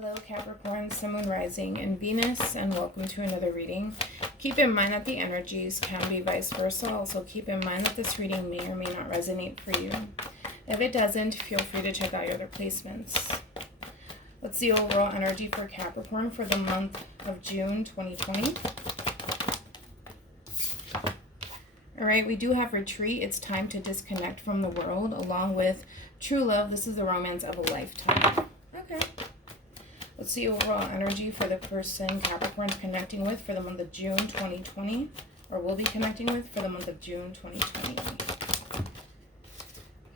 Hello Capricorn, Sun, Moon, Rising, and Venus, and welcome to another reading. Keep in mind that the energies can be vice versa. Also keep in mind that this reading may or may not resonate for you. If it doesn't, feel free to check out your other placements. Let's see overall energy for Capricorn for the month of June 2020. All right, we do have retreat. It's time to disconnect from the world, along with true love. This is the romance of a lifetime. Okay. Let's see overall energy for the person Capricorn's connecting with for the month of June 2020, or will be connecting with for the month of June 2020.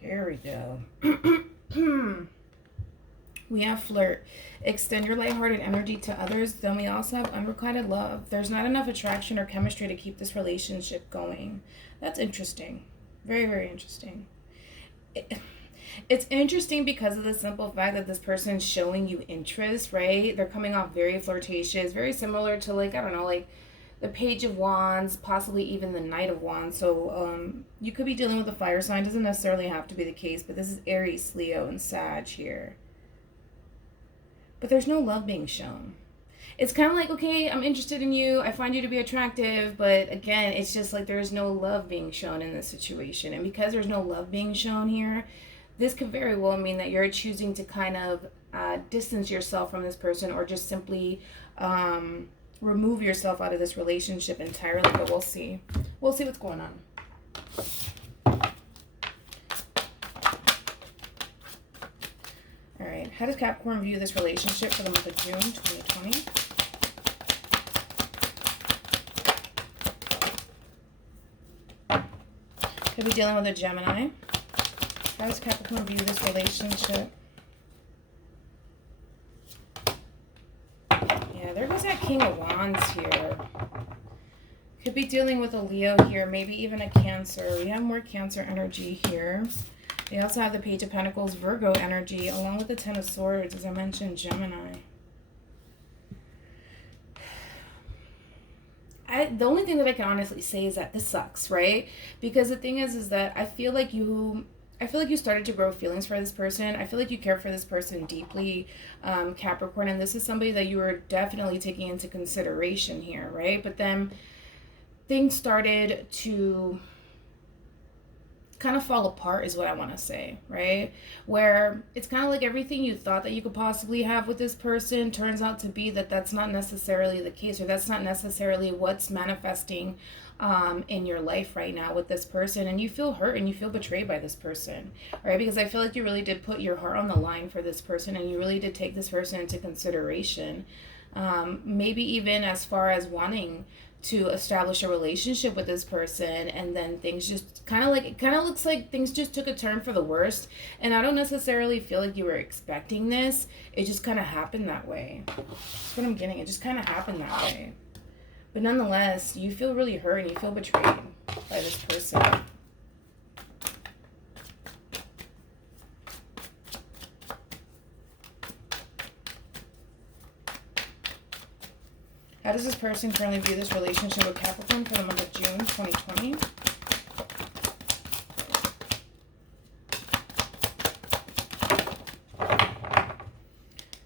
Here we go. We have flirt. Extend your lighthearted energy to others. Then we also have unrequited love. There's not enough attraction or chemistry to keep this relationship going. That's interesting. Very, very interesting. It's interesting because of the simple fact that this person's showing you interest, right? They're coming off very flirtatious, very similar to, like, I don't know, like the Page of Wands, possibly even the Knight of Wands. So you could be dealing with a fire sign. Doesn't necessarily have to be the case, but this is Aries, Leo, and Sag here. But there's no love being shown. It's kind of like, okay, I'm interested in you. I find you to be attractive. But again, it's just like there's no love being shown in this situation. And because there's no love being shown here, this could very well mean that you're choosing to kind of distance yourself from this person, or just simply remove yourself out of this relationship entirely. But we'll see. We'll see what's going on. All right. How does Capricorn view this relationship for the month of June 2020? Could be dealing with a Gemini. How does Capricorn view this relationship? Yeah, there goes that King of Wands here. Could be dealing with a Leo here, maybe even a Cancer. We have more Cancer energy here. They also have the Page of Pentacles, Virgo energy, along with the Ten of Swords, as I mentioned, Gemini. The only thing that I can honestly say is that this sucks, right? Because the thing is that I feel like you started to grow feelings for this person. I feel like you care for this person deeply, Capricorn, and this is somebody that you were definitely taking into consideration here, right? But then things started to kind of fall apart is what I want to say, right? Where it's kind of like everything you thought that you could possibly have with this person turns out to be that that's not necessarily the case, or that's not necessarily what's manifesting in your life right now with this person, and you feel hurt and you feel betrayed by this person, right? Because I feel like you really did put your heart on the line for this person, and you really did take this person into consideration, maybe even as far as wanting to establish a relationship with this person, and then things just kind of looks like things just took a turn for the worst. And I don't necessarily feel like you were expecting this. It just kind of happened that way. That's what I'm getting. It just kind of happened that way. But nonetheless, you feel really hurt and you feel betrayed by this person. How does this person currently view this relationship with Capricorn for the month of June 2020?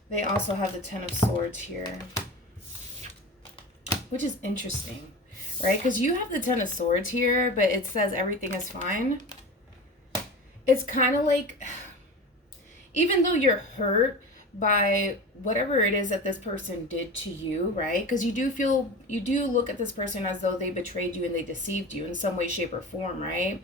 They also have the Ten of Swords here, which is interesting, right? Because you have the Ten of Swords here, but it says everything is fine. It's kind of like, even though you're hurt by whatever it is that this person did to you, right? Because you do look at this person as though they betrayed you and they deceived you in some way, shape, or form, right?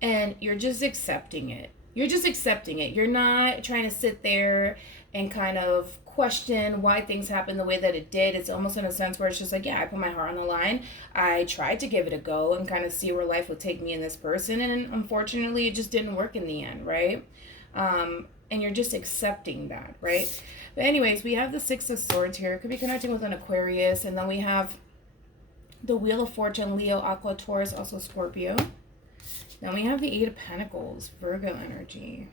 And you're just accepting it. You're just accepting it. You're not trying to sit there and kind of question why things happened the way that it did. It's almost in a sense where it's just like, yeah, I put my heart on the line. I tried to give it a go and kind of see where life would take me and this person. And unfortunately, it just didn't work in the end, right? And you're just accepting that, right? But anyways, we have the Six of Swords here. It could be connecting with an Aquarius. And then we have the Wheel of Fortune, Leo, Aqua, Taurus, also Scorpio. Then we have the Eight of Pentacles, Virgo energy.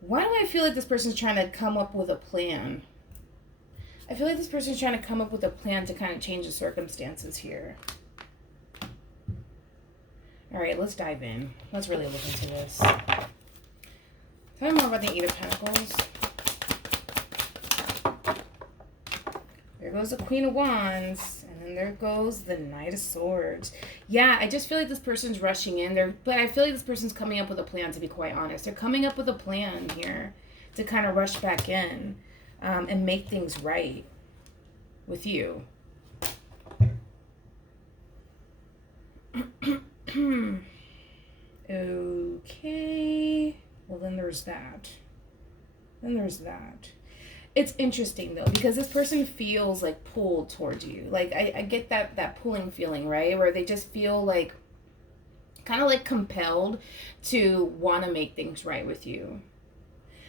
Why do I feel like this person's trying to come up with a plan? I feel like this person's trying to come up with a plan to kind of change the circumstances here. All right, let's dive in. Let's really look into this. Tell me more about the Eight of Pentacles. There goes the Queen of Wands. And then there goes the Knight of Swords. Yeah, I just feel like this person's rushing in there. But I feel like this person's coming up with a plan, to be quite honest. They're coming up with a plan here to kind of rush back in and make things right with you. Okay. Well, then there's that. It's interesting, though, because this person feels, like, pulled towards you. Like, I get that pulling feeling, right? Where they just feel, like, kind of, like, compelled to want to make things right with you.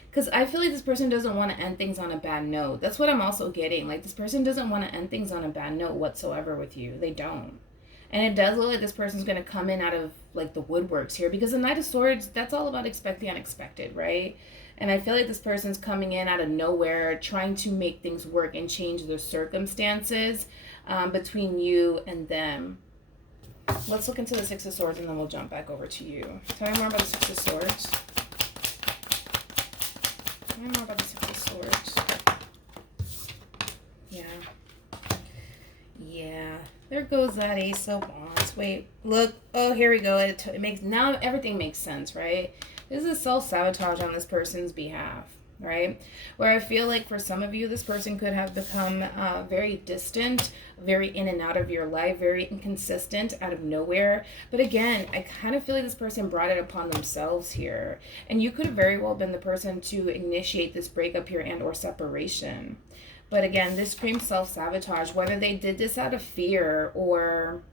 Because I feel like this person doesn't want to end things on a bad note. That's what I'm also getting. Like, this person doesn't want to end things on a bad note whatsoever with you. They don't. And it does look like this person's going to come in out of, like, the woodworks here. Because the Knight of Swords, that's all about expect the unexpected, right? And I feel like this person's coming in out of nowhere, trying to make things work and change the circumstances between you and them. Let's look into the Six of Swords and then we'll jump back over to you. Tell me more about the Six of Swords. Tell me more about the Six of Swords. Yeah. There goes that Ace of Wands. Wait, look. Oh, here we go. It makes, now everything makes sense, right? This is self-sabotage on this person's behalf, right? Where I feel like for some of you, this person could have become very distant, very in and out of your life, very inconsistent, out of nowhere. But again, I kind of feel like this person brought it upon themselves here. And you could have very well been the person to initiate this breakup here and or separation. But again, this screams self-sabotage, whether they did this out of fear or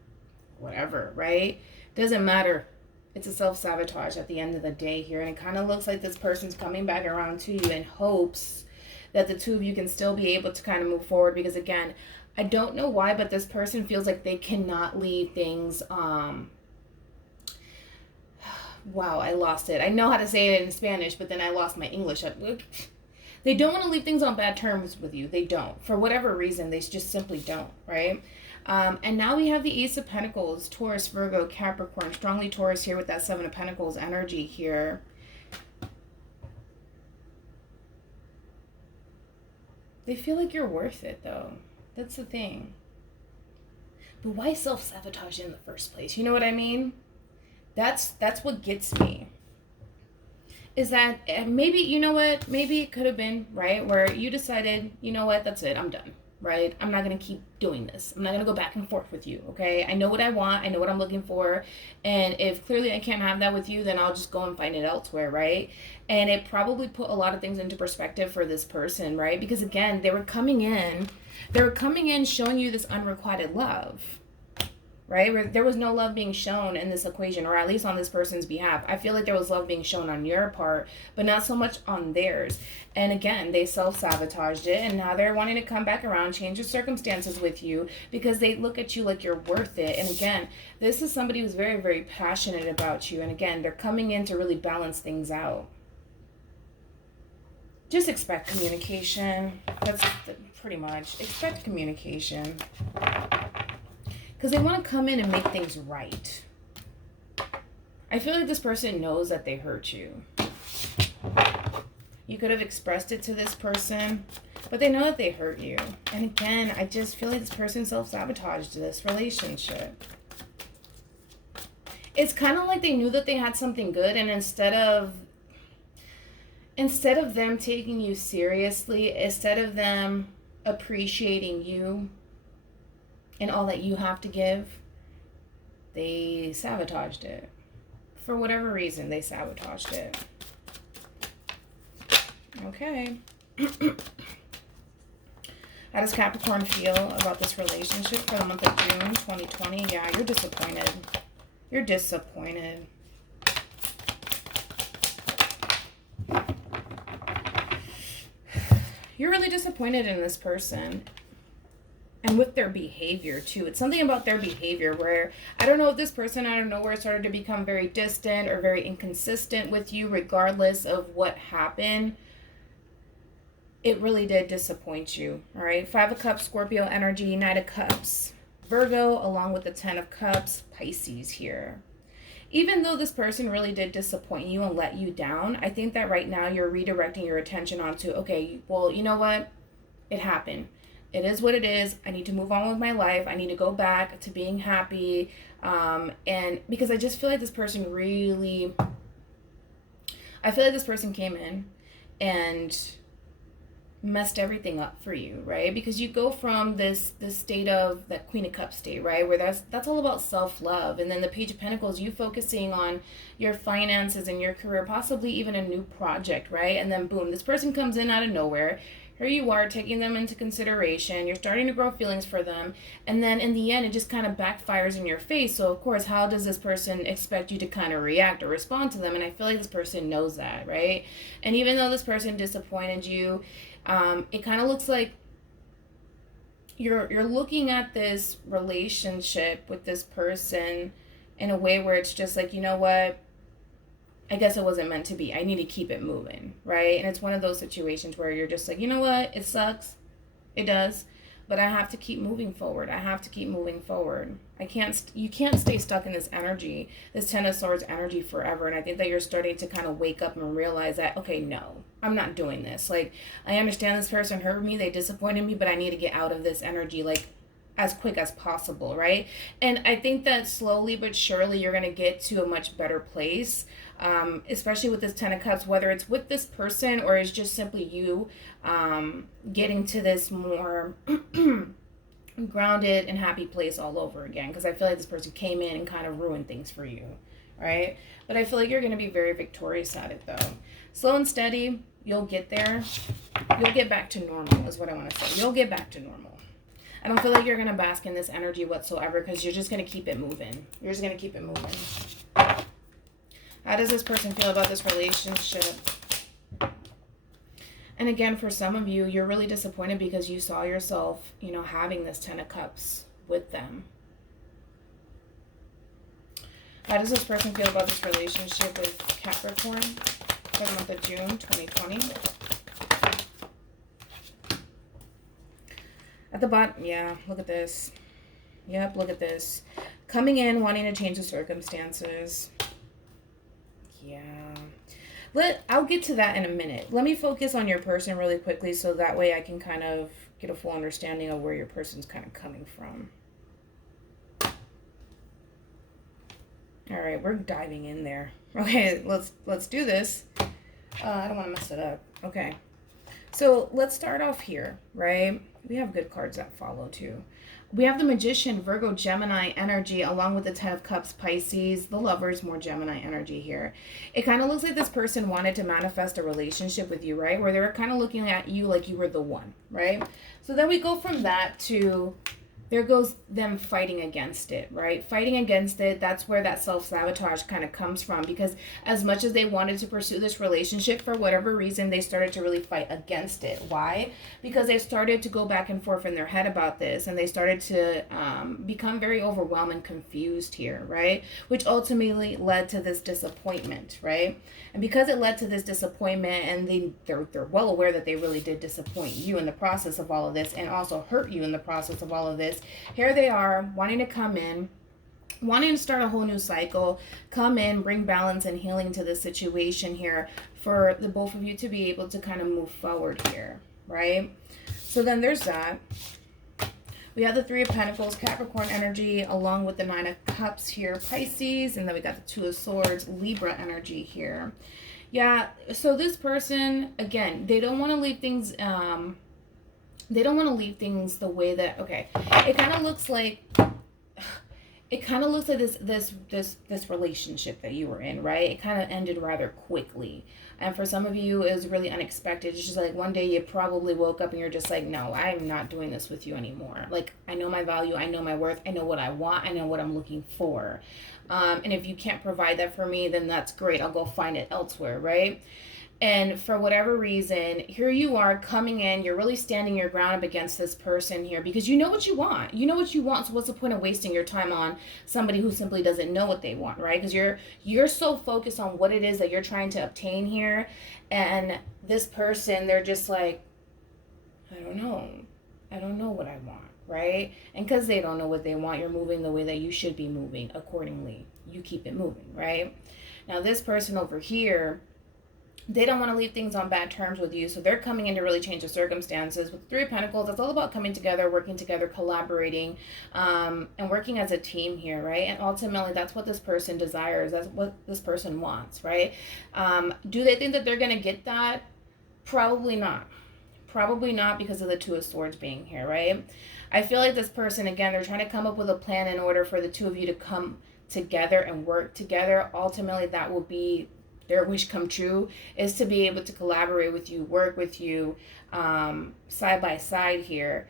whatever, right? Doesn't matter. It's a self-sabotage at the end of the day here. And it kind of looks like this person's coming back around to you in hopes that the two of you can still be able to kind of move forward. Because again, I don't know why, but this person feels like they cannot leave things, wow, I lost it. I know how to say it in Spanish, but then I lost my English. They don't want to leave things on bad terms with you. They don't. For whatever reason, they just simply don't, right? And now we have the Ace of Pentacles, Taurus, Virgo, Capricorn, strongly Taurus here with that Seven of Pentacles energy here. They feel like you're worth it, though. That's the thing. But why self-sabotage in the first place? You know what I mean? That's what gets me. Is that maybe, you know what, maybe it could have been, right, where you decided, you know what, that's it, I'm done, right? I'm not going to keep doing this. I'm not going to go back and forth with you, okay? I know what I want. I know what I'm looking for. And if clearly I can't have that with you, then I'll just go and find it elsewhere, right? And it probably put a lot of things into perspective for this person, right? Because, again, they were coming in showing you this unrequited love, right? Where there was no love being shown in this equation, or at least on this person's behalf. I feel like there was love being shown on your part, but not so much on theirs. And again, they self-sabotaged it, and now they're wanting to come back around, change the circumstances with you, because they look at you like you're worth it. And again, this is somebody who's very, very passionate about you. And again, they're coming in to really balance things out. Just expect communication. That's pretty much. Expect communication. Because they want to come in and make things right. I feel like this person knows that they hurt you. You could have expressed it to this person, but they know that they hurt you. And again, I just feel like this person self-sabotaged this relationship. It's kind of like they knew that they had something good, and instead of them taking you seriously, instead of them appreciating you and all that you have to give, they sabotaged it. For whatever reason, they sabotaged it. Okay. How does Capricorn feel about this relationship for the month of June 2020? Yeah, you're disappointed. You're disappointed. You're really disappointed in this person. And with their behavior, too. It's something about their behavior where, I don't know if this person out of nowhere started to become very distant or very inconsistent with you, regardless of what happened. It really did disappoint you, all right? 5 of Cups, Scorpio energy, Knight of Cups, Virgo, along with the 10 of Cups, Pisces here. even though this person really did disappoint you and let you down, I think that right now you're redirecting your attention onto, okay, well, you know what? It happened. It is what it is. I need to move on with my life. I need to go back to being happy. And because I just feel like this person really, I feel like this person came in and messed everything up for you, right? Because you go from this state of that Queen of Cups state, right, where that's all about self-love, and then the Page of Pentacles, you focusing on your finances and your career, possibly even a new project, right? And then boom, this person comes in out of nowhere. Here you are taking them into consideration. You're starting to grow feelings for them. And then in the end, it just kind of backfires in your face. So, of course, how does this person expect you to kind of react or respond to them? And I feel like this person knows that, right? And even though this person disappointed you, it kind of looks like you're looking at this relationship with this person in a way where it's just like, you know what? I guess it wasn't meant to be. I need to keep it moving, right? And it's one of those situations where you're just like, you know what? It sucks. It does. But I have to keep moving forward. I have to keep moving forward. You can't stay stuck in this energy, this Ten of Swords energy forever. And I think that you're starting to kind of wake up and realize that, okay, no, I'm not doing this. Like, I understand this person hurt me. They disappointed me, but I need to get out of this energy, like, as quick as possible, right? And I think that slowly but surely you're going to get to a much better place, especially with this Ten of Cups, whether it's with this person or it's just simply you getting to this more grounded and happy place all over again, because I feel like this person came in and kind of ruined things for you, right? But I feel like you're going to be very victorious at it, though. Slow and steady, you'll get there. You'll get back to normal is what I want to say. You'll get back to normal. I don't feel like you're going to bask in this energy whatsoever, because you're just going to keep it moving. You're just going to keep it moving. How does this person feel about this relationship? And again, for some of you, you're really disappointed because you saw yourself, having this Ten of Cups with them. How does this person feel about this relationship with Capricorn for the month of June 2020? At the bottom, yeah, look at this. Yep, look at this. Coming in, wanting to change the circumstances. Yeah. I'll get to that in a minute. Let me focus on your person really quickly so that way I can kind of get a full understanding of where your person's kind of coming from. All right, we're diving in there. Okay, let's do this. I don't want to mess it up. Okay. So let's start off here, right? We have good cards that follow too. We have the Magician, Virgo, Gemini energy, along with the Ten of Cups, Pisces. The Lovers, more Gemini energy here. It kind of looks like this person wanted to manifest a relationship with you, right? Where they were kind of looking at you like you were the one, right? So then we go from that to, there goes them fighting against it, right? Fighting against it, that's where that self-sabotage kind of comes from, because as much as they wanted to pursue this relationship, for whatever reason, they started to really fight against it. Why? Because they started to go back and forth in their head about this, and they started to become very overwhelmed and confused here, right? Which ultimately led to this disappointment, right? And because it led to this disappointment, and they're well aware that they really did disappoint you in the process of all of this, and also hurt you in the process of all of this, here they are wanting to come in, wanting to start a whole new cycle, come in, bring balance and healing to the situation here for the both of you to be able to kind of move forward here, right? So then there's that. We have the Three of Pentacles, Capricorn energy, along with the Nine of Cups here, Pisces, and then we got the Two of Swords, Libra energy here. Yeah, so this person, again, they don't want to leave things, the way that, okay, it kind of looks like this relationship that you were in, right? It kind of ended rather quickly. And for some of you, it was really unexpected. It's just like one day you probably woke up and you're just like, no, I'm not doing this with you anymore. Like, I know my value, I know my worth, I know what I want, I know what I'm looking for. And if you can't provide that for me, then that's great. I'll go find it elsewhere, right? And for whatever reason, here you are coming in, you're really standing your ground up against this person here because you know what you want. You know what you want, so what's the point of wasting your time on somebody who simply doesn't know what they want, right? Because you're so focused on what it is that you're trying to obtain here, and this person, they're just like, I don't know what I want. right? And because they don't know what they want, you're moving the way that you should be moving. Accordingly, you keep it moving, right? Now this person over here, they don't want to leave things on bad terms with you, so they're coming in to really change the circumstances. With Three of Pentacles, it's all about coming together, working together, collaborating, and working as a team here, right? And ultimately, that's what this person desires. That's what this person wants, right? Do they think that they're going to get that? Probably not. Probably not, because of the Two of Swords being here, right? I feel like this person, again, they're trying to come up with a plan in order for the two of you to come together and work together. Ultimately, that will be their wish come true, is to be able to collaborate with you, work with you, side by side here.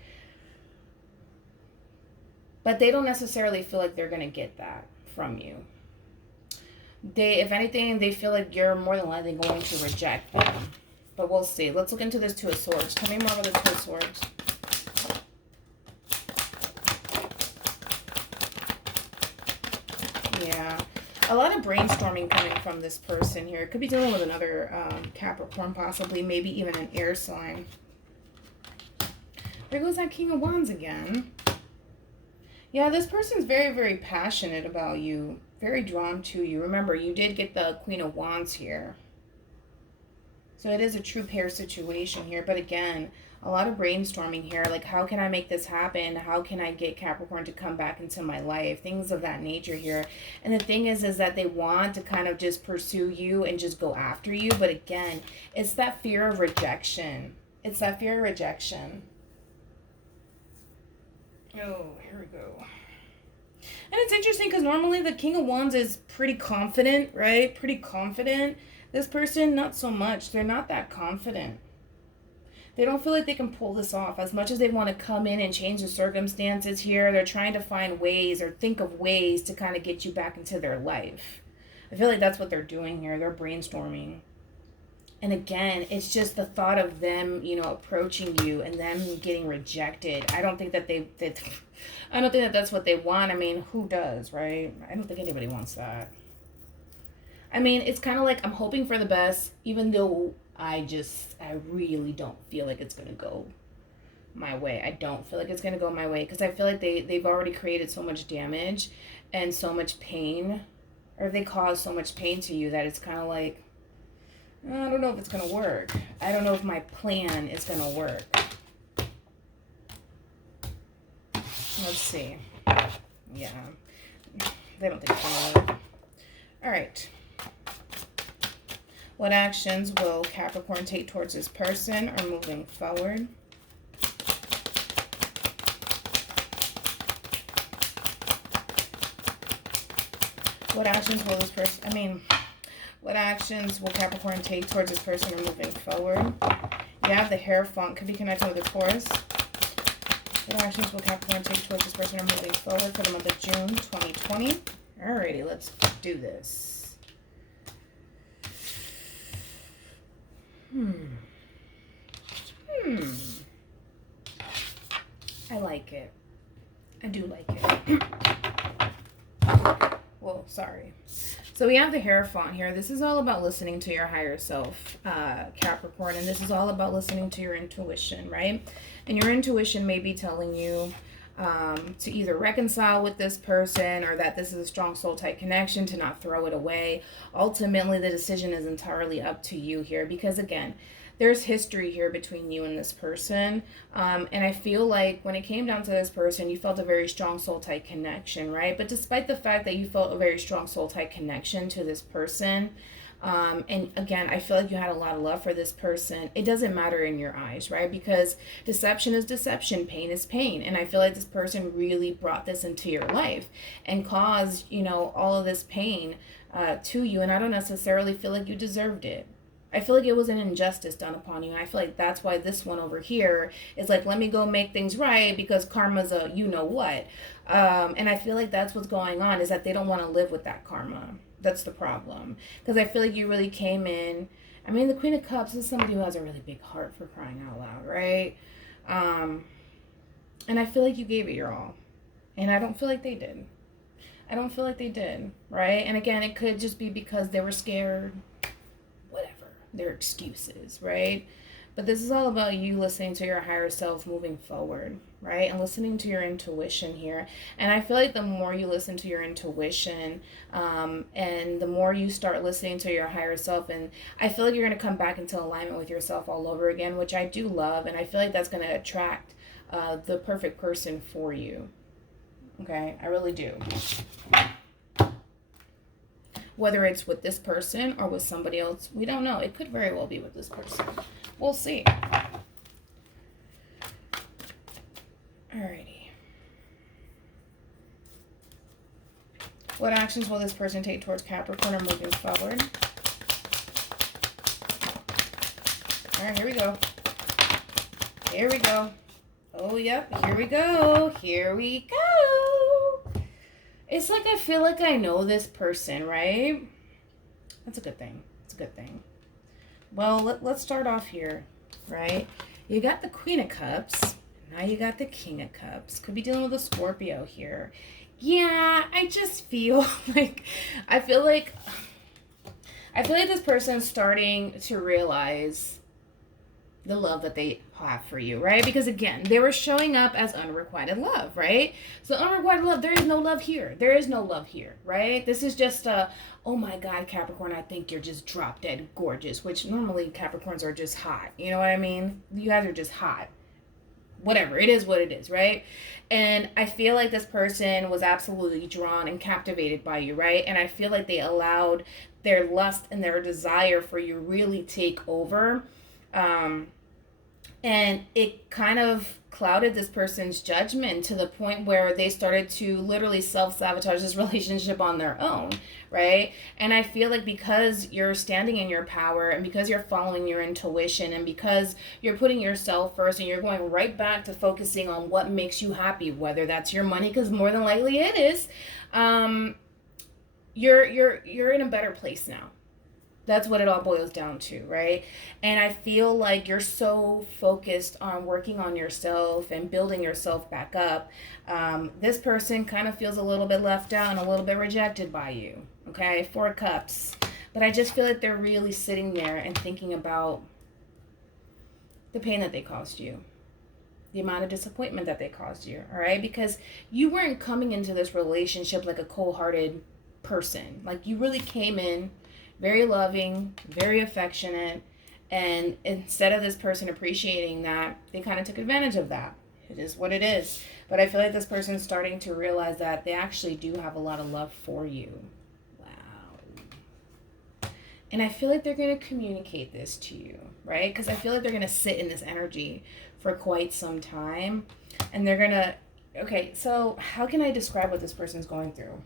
But they don't necessarily feel like they're going to get that from you. They, if anything, they feel like you're more than likely going to reject them. But we'll see. Let's look into this Two of Swords. Tell me more about the Two of Swords. Yeah. A lot of brainstorming coming from this person here. It could be dealing with another Capricorn, possibly, maybe even an air sign. There goes that King of Wands again. Yeah, this person's very, very passionate about you. Very drawn to you. Remember, you did get the Queen of Wands here. So it is a true pair situation here. But again, a lot of brainstorming here. Like, how can I make this happen? How can I get Capricorn to come back into my life? Things of that nature here. And the thing is that they want to kind of just pursue you and just go after you. But again, it's that fear of rejection. It's that fear of rejection. Oh, here we go. And it's interesting because normally the King of Wands is pretty confident, right? Pretty confident. This person, not so much. They're not that confident. They don't feel like they can pull this off. As much as they want to come in and change the circumstances here, they're trying to find ways or think of ways to kind of get you back into their life. I feel like that's what they're doing here. They're brainstorming. And again, it's just the thought of them, you know, approaching you and them getting rejected. I don't think that I don't think that that's what they want. I mean, who does, right? I don't think anybody wants that. I mean, it's kind of like I'm hoping for the best, even though I really don't feel like it's going to go my way. I don't feel like it's going to go my way because I feel like they've already created so much damage and so much pain, or they cause so much pain to you that it's kind of like, I don't know if it's going to work. I don't know if my plan is going to work. Let's see. Yeah. They don't think it's going to work. All right. What actions will Capricorn take towards this person or moving forward? What actions will this person, what actions will Capricorn take towards this person or moving forward? You have the Hierophant, could be connected with a Taurus. What actions will Capricorn take towards this person or moving forward for the month of June 2020? Alrighty, let's do this. I like it. I do like it. Well, sorry. So we have the Hierophant here. This is all about listening to your higher self, Capricorn. And this is all about listening to your intuition, right? And your intuition may be telling you to either reconcile with this person or that this is a strong soul-type connection, to not throw it away. Ultimately, the decision is entirely up to you here because, again, there's history here between you and this person. And I feel like when it came down to this person, you felt a very strong soul-type connection, right? But despite the fact that you felt a very strong soul-type connection to this person, and again, I feel like you had a lot of love for this person, it doesn't matter in your eyes, right? Because deception is deception, pain is pain. And I feel like this person really brought this into your life and caused, you know, all of this pain to you. And I don't necessarily feel like you deserved it. I feel like it was an injustice done upon you. And I feel like that's why this one over here is like, let me go make things right because karma's a you-know-what. And I feel like that's what's going on, is that they don't want to live with that karma. That's the problem. Because I feel like you really came in. I mean, the Queen of Cups is somebody who has a really big heart, for crying out loud, right? And I feel like you gave it your all. And I don't feel like they did. I don't feel like they did, right? And again, it could just be because they were scared. Whatever. Their excuses, right? But this is all about you listening to your higher self moving forward, right? And listening to your intuition here. And I feel like the more you listen to your intuition, and the more you start listening to your higher self, and I feel like you're going to come back into alignment with yourself all over again, which I do love. And I feel like that's going to attract the perfect person for you. Okay, I really do. Whether it's with this person or with somebody else, we don't know. It could very well be with this person. We'll see. Alrighty. What actions will this person take towards Capricorn or moving forward? Alright, here we go. Here we go. Oh, yep. Here we go. Here we go. It's like I feel like I know this person, right? That's a good thing. It's a good thing. Well, let's start off here, right? You got the Queen of Cups. Now you got the King of Cups. Could be dealing with a Scorpio here. Yeah, I just feel like, I feel like this person's starting to realize the love that they have for you, right? Because again, they were showing up as unrequited love, right? So unrequited love, there is no love here. There is no love here, right? This is just a, oh my God, Capricorn, I think you're just drop dead gorgeous, which normally Capricorns are just hot. You know what I mean? You guys are just hot. Whatever, it is what it is, right? And I feel like this person was absolutely drawn and captivated by you, right? And I feel like they allowed their lust and their desire for you really take over. And it kind of clouded this person's judgment to the point where they started to literally self-sabotage this relationship on their own, right? And I feel like because you're standing in your power and because you're following your intuition and because you're putting yourself first and you're going right back to focusing on what makes you happy, whether that's your money, because more than likely it is, you're in a better place now. That's what it all boils down to, right? And I feel like you're so focused on working on yourself and building yourself back up. This person kind of feels a little bit left out and a little bit rejected by you, okay? 4 of Cups. But I just feel like they're really sitting there and thinking about the pain that they caused you, the amount of disappointment that they caused you, all right? Because you weren't coming into this relationship like a cold-hearted person. Like, you really came in very loving, very affectionate, and instead of this person appreciating that, they kind of took advantage of that. It is what it is. But I feel like this person's starting to realize that they actually do have a lot of love for you. Wow. And I feel like they're going to communicate this to you, right? Because I feel like they're going to sit in this energy for quite some time. And they're going to... Okay, so how can I describe what this person's going through?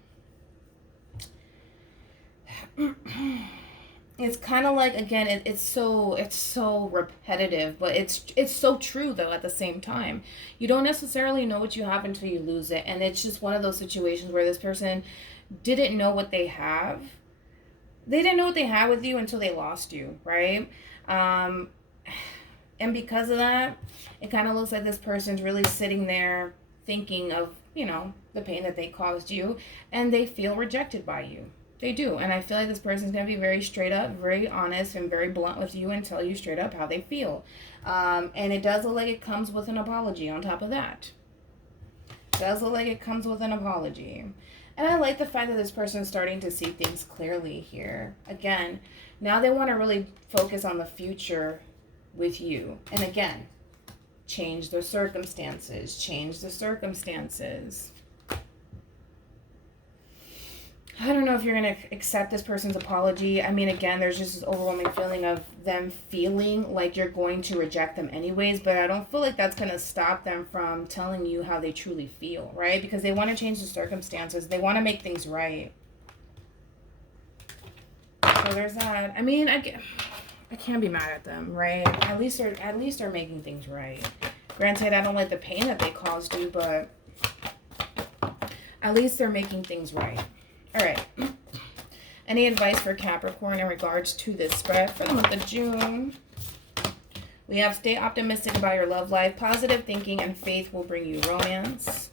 It's kind of like, again, it's so repetitive, but it's so true though at the same time. You don't necessarily know what you have until you lose it, and it's just one of those situations where this person didn't know what they have. They didn't know what they had with you until they lost you, right? And because of that, it kind of looks like this person's really sitting there thinking of, you know, the pain that they caused you, and they feel rejected by you. They do. And I feel like this person's going to be very straight up, very honest, and very blunt with you and tell you straight up how they feel. And it does look like it comes with an apology on top of that. It does look like it comes with an apology. And I like the fact that this person's starting to see things clearly here. Again, now they want to really focus on the future with you. And again, change the circumstances. Change the circumstances. I don't know if you're going to accept this person's apology. I mean, again, there's just this overwhelming feeling of them feeling like you're going to reject them anyways, but I don't feel like that's going to stop them from telling you how they truly feel, right? Because they want to change the circumstances. They want to make things right. So there's that. I mean, I can't be mad at them, right? At least they're making things right. Granted, I don't like the pain that they caused you, but at least they're making things right. All right. Any advice for Capricorn in regards to this spread for the month of June? We have stay optimistic about your love life. Positive thinking and faith will bring you romance.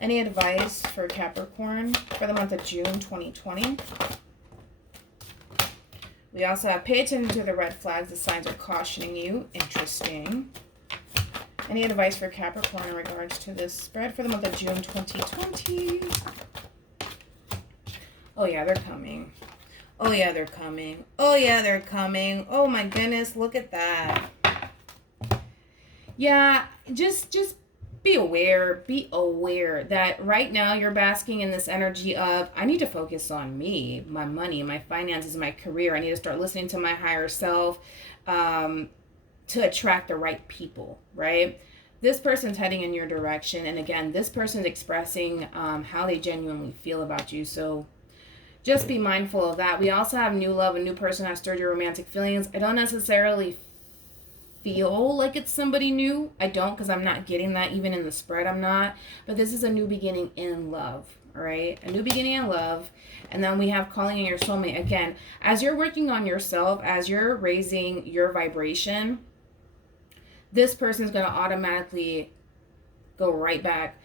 Any advice for Capricorn for the month of June 2020? We also have pay attention to the red flags. The signs are cautioning you. Interesting. Any advice for Capricorn in regards to this spread for the month of June 2020? Oh, yeah, they're coming. Oh, yeah, they're coming. Oh, yeah, they're coming. Oh, my goodness. Look at that. Yeah, just be aware that right now you're basking in this energy of, I need to focus on me, my money, my finances, my career. I need to start listening to my higher self to attract the right people, right? This person's heading in your direction. And again, this person's expressing how they genuinely feel about you. So just be mindful of that. We also have new love. A new person has stirred your romantic feelings. I don't necessarily feel like it's somebody new. I don't, because I'm not getting that. Even in the spread, I'm not. But this is a new beginning in love. All right, a new beginning in love. And then we have calling in your soulmate. Again, as you're working on yourself, as you're raising your vibration, this person is going to automatically go right back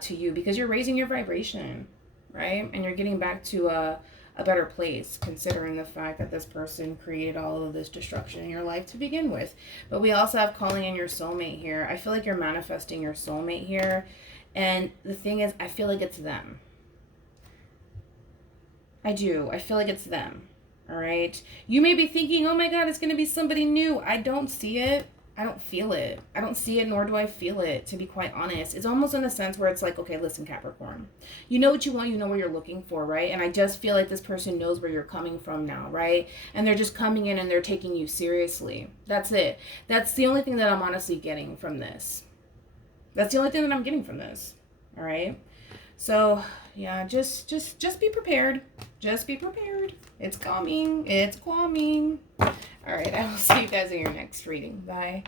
to you, because you're raising your vibration, right? And you're getting back to a better place, considering the fact that this person created all of this destruction in your life to begin with. But we also have calling in your soulmate here. I feel like you're manifesting your soulmate here. And the thing is, I feel like it's them. I do. I feel like it's them. All right. You may be thinking, oh my God, it's going to be somebody new. I don't see it. I don't feel it. I don't see it, nor do I feel it, to be quite honest. It's almost in a sense where it's like, okay, listen, Capricorn. You know what you want, you know what you're looking for, right? And I just feel like this person knows where you're coming from now, right? And they're just coming in and they're taking you seriously. That's it. That's the only thing that I'm honestly getting from this. That's the only thing that I'm getting from this. All right? So, yeah, just be prepared. Just be prepared. It's coming. It's coming. All right, I will see you guys in your next reading. Bye.